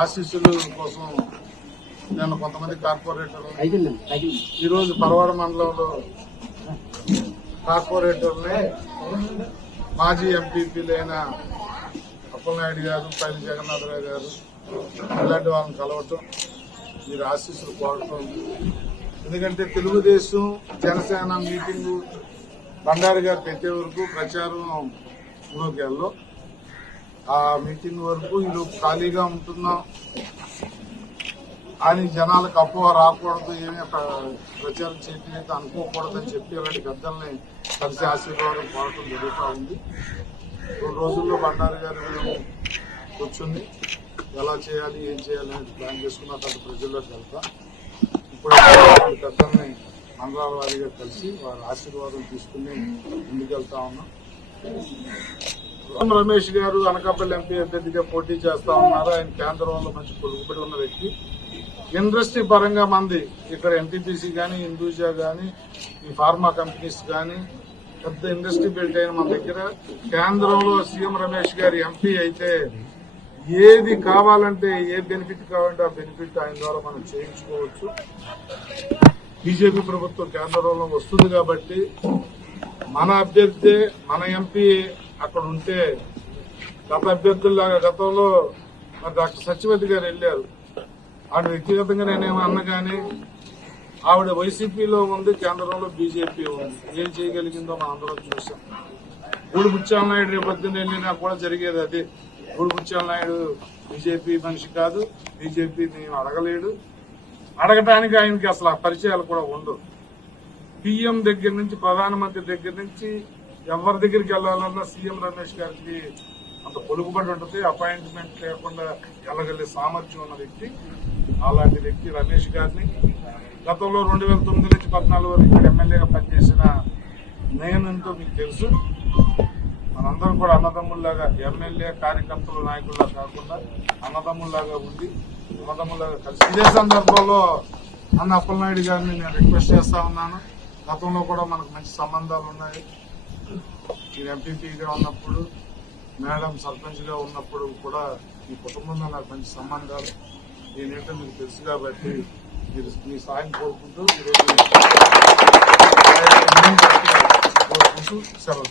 ఆశీస్సుల కోసం నేను కొంతమంది కార్పొరేటర్లు ఈరోజు పరవాడ మండలంలో కార్పొరేటర్లే మాజీ ఎంపీపీలైన అప్పలనాయుడు గారు, పైలి జగన్నాథరావు గారు ఇలాంటి వాళ్ళని కలవటం, మీరు ఆశీస్సులు కోరటం. ఎందుకంటే తెలుగుదేశం జనసేన మీటింగు బండారు గారు పెట్టే వరకు ప్రచారంలోకి వెళ్ళాం. ఆ మీటింగ్ వరకు వీళ్ళు ఖాళీగా ఉంటున్నాం అని జనాలకు అపోహ రాకూడదు, ఏమీ ప్రచారం చేయట్లేదు అనుకోకూడదని చెప్పి అలాంటి పెద్దల్ని కలిసి ఆశీర్వాదం కోరటం జరుగుతూ ఉంది. 2 రోజుల్లో బండారు గారు కూర్చుని ఎలా చేయాలి, ఏం చేయాలి అనేది ప్లాన్ చేసుకున్న తర్వాత ప్రజల్లోకి వెళ్తాం. ఇప్పుడు పెద్దల్ని మండలాల వారీగా కలిసి వారి ఆశీర్వాదం తీసుకుని ముందుకెళ్తా ఉన్నాం. రమేష్ గారు అనకాపల్లి ఎంపీ అభ్యర్థిగా పోటీ చేస్తా ఉన్నారు. ఆయన కేంద్రంలో మంచి పొలుగుబడి ఉన్న వ్యక్తి. ఇండస్ట్రీ పరంగా మంది ఇక్కడ ఎన్టీపీసీ కానీ, హిందూజా కానీ, ఈ ఫార్మా కంపెనీస్ కానీ పెద్ద ఇండస్ట్రీ బిల్ట్ అయిన మన దగ్గర కేంద్రంలో సీఎం రమేష్ గారి ఎంపీ అయితే ఏది కావాలంటే, ఏ బెనిఫిట్ కావాలంటే ఆ బెనిఫిట్ ఆయన ద్వారా మనం చేయించుకోవచ్చు. బీజేపీ ప్రభుత్వం కేంద్రంలో వస్తుంది కాబట్టి మన అభ్యర్థి, మన ఎంపీ అక్కడ ఉంటే గత అభ్యర్థుల్లాగా గతంలో మరి డాక్టర్ సత్యవతి గారు వెళ్లారు. ఆవిడ వ్యక్తిగతంగా నేనేమో అన్న కానీ ఆవిడ వైసీపీలో ఉంది, కేంద్రంలో బీజేపీ ఉంది. ఏం చేయగలిగిందో మనం అందరం చూసాం. గూడుబుచ్చాల నాయుడు రేపు పొద్దున్న వెళ్ళినా కూడా జరిగేది అదే. గూడుబుచ్చాల నాయుడు బీజేపీ మనిషి కాదు, బీజేపీని అడగలేడు, అడగటానికి ఆయనకి అసలు ఆ పరిచయాలు కూడా ఉండవు. పీఎం దగ్గర నుంచి, ప్రధానమంత్రి దగ్గర నుంచి ఎవరి దగ్గరికి వెళ్లాలన్నా సీఎం రమేష్ గారికి అంత పొలుగుబడి ఉంటుంది. అపాయింట్మెంట్ లేకుండా వెళ్ళగలిగే సామర్థ్యం ఉన్న వ్యక్తి. అలాంటి వ్యక్తి రమేష్ గారిని గతంలో 2009 నుంచి 14 వరకు ఇక్కడ ఎమ్మెల్యేగా పనిచేసిన నేనంటూ మీకు తెలుసు. మనందరం కూడా అన్నదమ్ముల్లాగా, ఎమ్మెల్యే కార్యకర్తలు నాయకుల్లా కాకుండా అన్నదమ్ముల్లాగా ఉండి అన్నదమ్ముల్లాగా కలిసి ఇదే సందర్భంలో అన్న అప్పలనాయుడు గారిని నేను రిక్వెస్ట్ చేస్తా ఉన్నాను. గతంలో కూడా మనకు మంచి సంబంధాలు ఉన్నాయి. మీరు ఎంపీపీగా ఉన్నప్పుడు, మేడం సర్పంచ్ గా ఉన్నప్పుడు కూడా మీ కుటుంబంలో నాకు మంచి సంబంధాలు, నేనేంటో మీకు తెలుసు కాబట్టి మీరు మీ సాయం కోరుకుంటూ ఈరోజు సెలవు